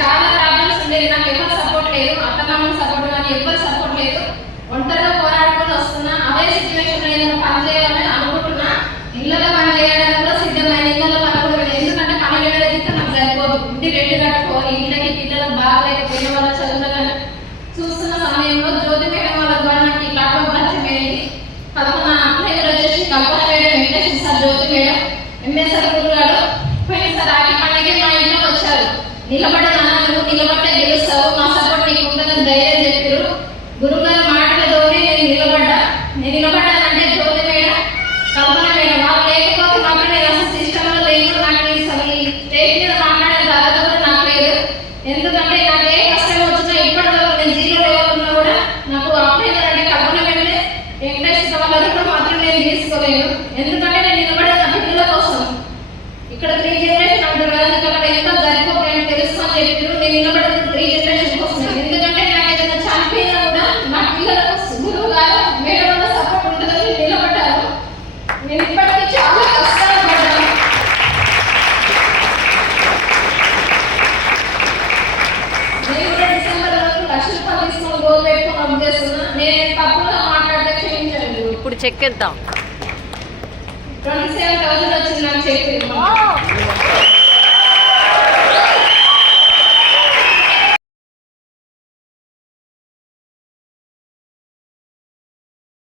చాలా ప్రాబ్లమ్స్ ఉండేది నాకు ఎవరు సపోర్ట్ లేదు. అత్తమామ సపోర్ట్ కానీ ఎవరు సపోర్ట్ లేదు. ఒంటరిగా పోరాడుకుని వస్తున్నా. అవే సిచ్యువేషన్ ఏదైనా పని చేయాలని అనుకుంటున్నా. ఇళ్ళలో పని చేయడానికి కూడా సిద్ధమైన ఇళ్ళలో పనుకోలేదు ఎందుకంటే పని చేయడానికి నాకు సరిపోదు. ఇంటి రెండు కట్టుకోవాలి ఇంటికి పిల్లలకు బాగలేకపోయిన వాళ్ళ చదువులను చూస్తున్న సమయంలో జ్యోతి పెట్టడం వల్ల ద్వారా నాకు ఈ లాభం పరిచయం అయింది పదకొండు అమ్మాయి వచ్చేసి కంపల్ madam Venkateswara Jyothi madam MSR వచ్చారు నిలబడ్డ నాన్న నువ్వు నిలబడ్డే గెలుస్తావు. మా సపోర్ట్ నీకు ఉంటుందని ధైర్యం చెప్పారు గురుగారు మాటలతోనే నేను నిలబడ్డా. నేను నిలబడ్డానంటే జ్యోతి మేడం కల్పన మేడం వాళ్ళు లేకపోతే మాత్రం నేను అసలు సిస్టంలో లేదు నాకు నేను అసలు ఈ మీద మాట్లాడే అర్హత కూడా నాకు లేదు. ఎందుకంటే నాకు ఏ కష్టం వచ్చినా ఇప్పటివరకు నేను జీరో లెవెల్ కూడా నాకు అప్లై అంటే కల్పన మేడమే వెంకటేశ్వర వాళ్ళ దగ్గర మాత్రం నేను తీసుకోలేను. ఎందుకంటే నేను నిలబడే నా పిల్లల కోసం ఇక్కడ త్రీ చెప్పారు నేను నిలబడేది త్రీ జనరేషన్ కోసం ఎందుకంటే నాకు ఏదైనా చనిపోయినా కూడా నా పిల్లలకు గారు మేడం వల్ల సపోర్ట్ ఉంటుందని నేను నిలబడ్డాను. నేను ఇప్పటికీ చాలా కష్టాలు పడ్డాను. నేను కూడా డిసెంబర్ వరకు లక్ష రూపాయలు తీసుకొని గోల్ పెట్టుకొని చేస్తున్నా నేను తప్పుగా మాట్లాడితే క్షమించండి. ఇప్పుడు చెక్ ఎంత ట్వంటీ సెవెన్ థౌసండ్ వచ్చింది నాకు చెక్